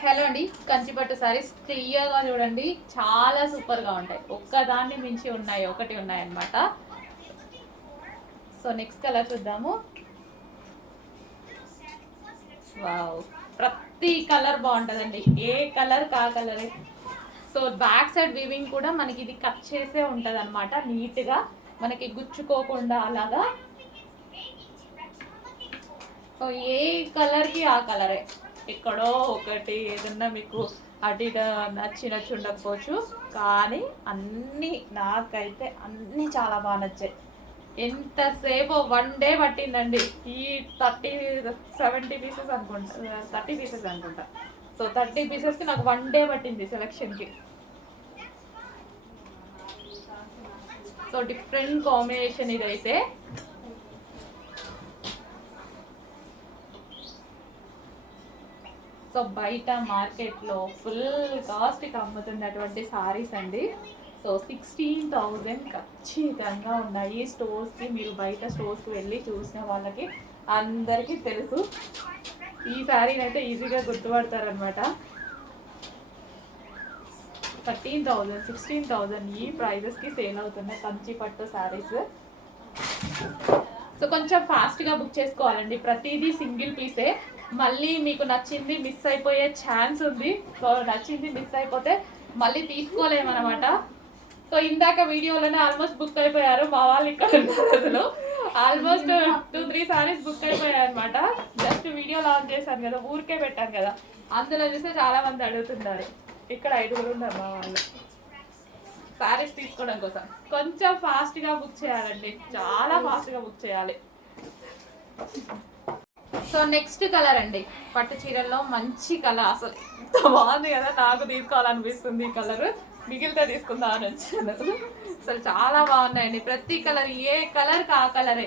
Hello అండి కంచిపట్టు సారీస్ క్లియర్గా చూడండి చాలా సూపర్గా ఉంటాయి. ఒక్కదాన్ని మించి ఉన్నాయి ఒకటి ఉన్నాయి అన్నమాట. సో నెక్స్ట్ కలర్ చూద్దాము. వావ్ ప్రతి కలర్ బాగుంటుందండి. ఏ కలర్ కా కలరే సో బ్యాక్ సైడ్ వీవింగ్ కూడా మనకి ఇది కట్ చేసే ఉంటుంది అనమాట నీట్గా మనకి గుచ్చుకోకుండా అలాగా. సో ఏ కలర్కి ఆ కలరే ఎక్కడో ఒకటి ఏదన్నా మీకు అటు ఇటు నచ్చి నచ్చి ఉండకపోవచ్చు. కానీ అన్నీ నాకైతే అన్నీ చాలా బాగా నచ్చాయి. ఎంతసేపు వన్ డే పట్టిందండి. ఈ థర్టీ సెవెంటీ పీసెస్ అనుకుంటా. థర్టీ పీసెస్ అనుకుంటా. సో థర్టీ పీసెస్కి నాకు వన్ డే పట్టింది సెలక్షన్కి. సో డిఫరెంట్ కాంబినేషన్ ఇదైతే. సో బయట మార్కెట్లో ఫుల్ కాస్ట్కి అమ్ముతున్నటువంటి సారీస్ అండి. సో సిక్స్టీన్ థౌజండ్ ఖచ్చితంగా ఉన్నాయి. స్టోర్స్కి మీరు బయట స్టోర్స్కి వెళ్ళి చూసిన వాళ్ళకి అందరికీ తెలుసు. ఈ శారీని అయితే ఈజీగా గుర్తుపడతారనమాట థర్టీన్ థౌజండ్ సిక్స్టీన్ థౌజండ్ ఈ ప్రైజెస్కి సేల్ అవుతున్నాయి కంచి పట్టు శారీస్ సో కొంచెం ఫాస్ట్గా బుక్ చేసుకోవాలండి. ప్రతిదీ సింగిల్ పీసే. మళ్ళీ మీకు నచ్చింది మిస్ అయిపోయే ఛాన్స్ ఉంది. సో నచ్చింది మిస్ అయిపోతే మళ్ళీ తీసుకోలేమన్నమాట. సో ఇందాక వీడియోలోనే ఆల్మోస్ట్ బుక్ అయిపోయారు. మా వాళ్ళు ఇక్కడ ఉన్నారు అసలు. Almost two three saris book అయిపోయాయి అనమాట జస్ట్ వీడియో లాంచ్ చేశాను కదా ఊరికే పెట్టాను కదా. అందులో చూస్తే చాలా మంది అడుగుతున్నారు. ఇక్కడ ఐదుగురు ఉన్నారు మా వాళ్ళు. శారీస్ తీసుకోవడం కోసం. కొంచెం ఫాస్ట్గా బుక్ చేయాలండి. చాలా ఫాస్ట్గా బుక్ చేయాలి. సో నెక్స్ట్ కలర్ అండి. పట్టు చీరల్లో మంచి కలర్ అసలు ఎంత బాగుంది కదా నాకు తీసుకోవాలనిపిస్తుంది ఈ కలర్ మిగిలితే తీసుకుందాం అని వచ్చాను. అసలు చాలా బాగున్నాయండి. ప్రతి కలర్ ఏ కలర్ కా కలరే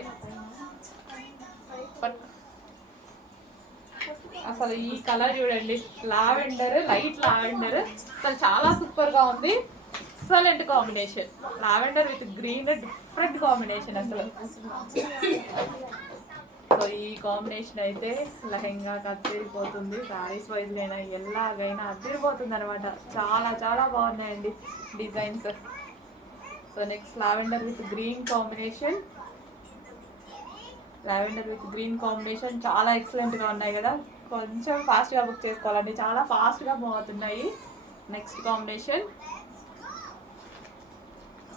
అసలు ఈ కలర్ చూడండి. లావెండర్ లైట్ లావెండర్ అసలు చాలా సూపర్గా ఉంది. Excellent combination. Lavender with green different combination అసలు. సో ఈ కాంబినేషన్ అయితే లెహెంగా అద్దరిపోతుంది సారీస్ వైజ్ అయినా ఎలాగైనా అద్దరిపోతుంది అనమాట చాలా చాలా బాగున్నాయండి designs. So next lavender with green combination. Lavender with green combination చాలా ఎక్సలెంట్గా ఉన్నాయి కదా. కొంచెం ఫాస్ట్గా బుక్ చేసుకోవాలండి. చాలా ఫాస్ట్గా బాగుతున్నాయి నెక్స్ట్ కాంబినేషన్.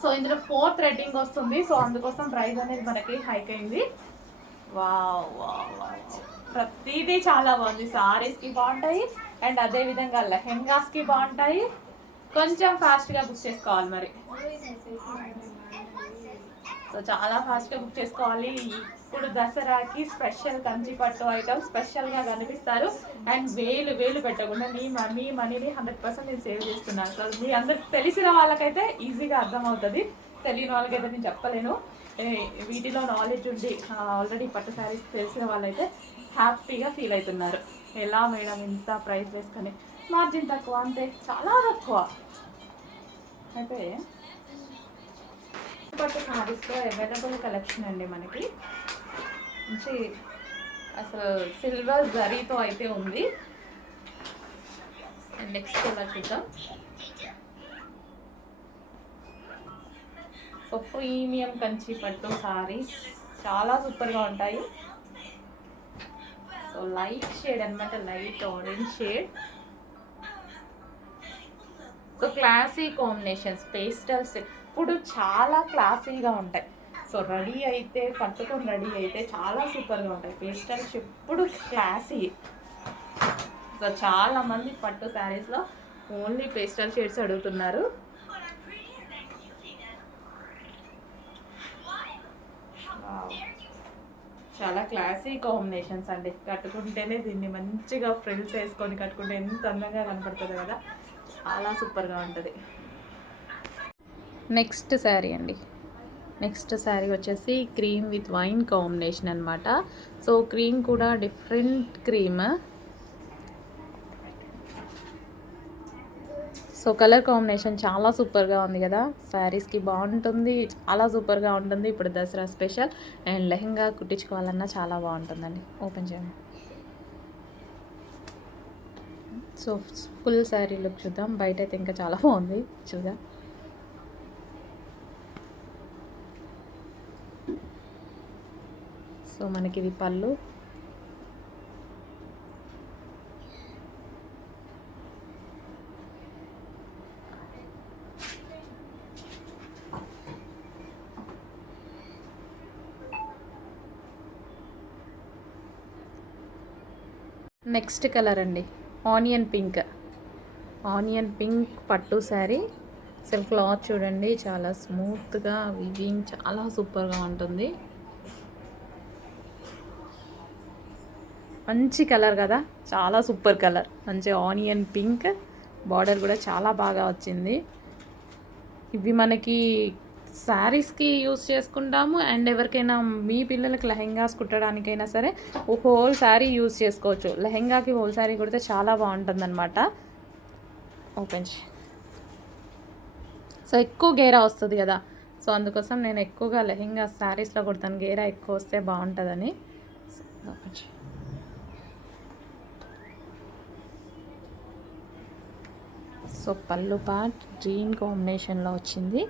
సో ఇందులో ఫోర్ థ్రెడ్డింగ్ వస్తుంది. సో అందుకోసం ప్రైస్ అనేది మనకి హైక్ అయింది. Wow wow wow. ప్రతిదీ చాలా బాగుంది. సారీస్కి బాగుంటాయి. అండ్ అదేవిధంగా లెహెంగాస్కి బాగుంటాయి. కొంచెం ఫాస్ట్గా బుక్ చేసుకోవాలి మరి. సో చాలా ఫాస్ట్గా బుక్ చేసుకోవాలి. ఇప్పుడు దసరాకి స్పెషల్ కంచి పట్టు ఐటమ్ స్పెషల్గా కనిపిస్తారు. అండ్ వేలు వేలు పెట్టకుండా మీ మనీ మీ మనీని హండ్రెడ్ పర్సెంట్ నేను సేవ్ చేస్తున్నాను. సో మీ అందరికి తెలిసిన వాళ్ళకైతే ఈజీగా అర్థమవుతుంది. తెలియని వాళ్ళకైతే నేను చెప్పలేను. వీటిలో నాలెడ్జ్ ఉండి ఆల్రెడీ పట్టు శారీస్ తెలిసిన వాళ్ళైతే హ్యాపీగా ఫీల్ అవుతున్నారు. ఎలా మేడం ఇంత ప్రైస్ వేసుకొని? మార్జిన్ తక్కువ అంతే చాలా తక్కువ. అయితే పట్టు సారీస్లో అవైలబుల్ కలెక్షన్ అండి మనకి. మంచి అసలు సిల్వర్ జరీతో అయితే ఉంది. నెక్స్ట్ కలర్ చూద్దాం. సో ప్రీమియం కంచి పట్టు సారీస్ చాలా సూపర్గా ఉంటాయి. సో లైట్ షేడ్ అన్నమాట light orange shade. So classy combinations pastels ఎప్పుడు చాలా క్లాసీగా ఉంటాయి. సో రెడీ అయితే పట్టుకొని రెడీ అయితే చాలా సూపర్గా ఉంటాయి. పేస్టల్స్ ఎప్పుడు క్లాసీ. సో చాలా మంది పట్టు శారీస్లో ఓన్లీ పేస్టల్ షేడ్స్ అడుగుతున్నారు. చాలా క్లాసీ కాంబినేషన్స్ అండి. కట్టుకుంటేనే దీన్ని మంచిగా ఫ్రిల్స్ వేసుకొని కట్టుకుంటే ఎంత అందంగా కనపడుతుంది కదా. చాలా సూపర్గా ఉంటుంది. నెక్స్ట్ శారీ అండి. నెక్స్ట్ శారీ వచ్చేసి క్రీమ్ విత్ వైన్ కాంబినేషన్ అనమాట సో క్రీమ్ కూడా different cream. So colour combination చాలా సూపర్గా ఉంది కదా. శారీస్కి బాగుంటుంది చాలా సూపర్గా ఉంటుంది. ఇప్పుడు దసరా స్పెషల్ అండ్ లెహంగా కుట్టించుకోవాలన్నా చాలా బాగుంటుందండి. ఓపెన్ చేయండి. సో ఫుల్ శారీ లుక్ చూద్దాం. బయట అయితే ఇంకా చాలా బాగుంది. చూద్దాం. సో మనకి ఇది పళ్ళు. నెక్స్ట్ కలర్ అండి. Onion pink. ఆనియన్ పింక్ పట్టు శారీ. అసలు క్లాత్ చూడండి చాలా స్మూత్గా వివింగ్ చాలా సూపర్గా ఉంటుంది. మంచి కలర్ కదా. చాలా సూపర్ కలర్. మంచి ఆనియన్ పింక్. బార్డర్ కూడా చాలా బాగా వచ్చింది. ఇవి మనకి శారీస్కి యూస్ చేసుకుంటాము. అండ్ ఎవరికైనా మీ పిల్లలకి లెహెంగాస్ కుట్టడానికైనా సరే హోల్ శారీ యూస్ చేసుకోవచ్చు. లెహెంగాకి హోల్ శారీ కుడితే చాలా బాగుంటుంది అనమాట ఓపెన్ చే సో ఎక్కువ గేరా వస్తుంది కదా. సో అందుకోసం నేను ఎక్కువగా లెహెంగా శారీస్లో కుడతాను. గేరా ఎక్కువ వస్తే బాగుంటుందని. ఓపెన్ సో పళ్ళు పార్ట్ గ్రీన్ కాంబినేషన్లో వచ్చింది.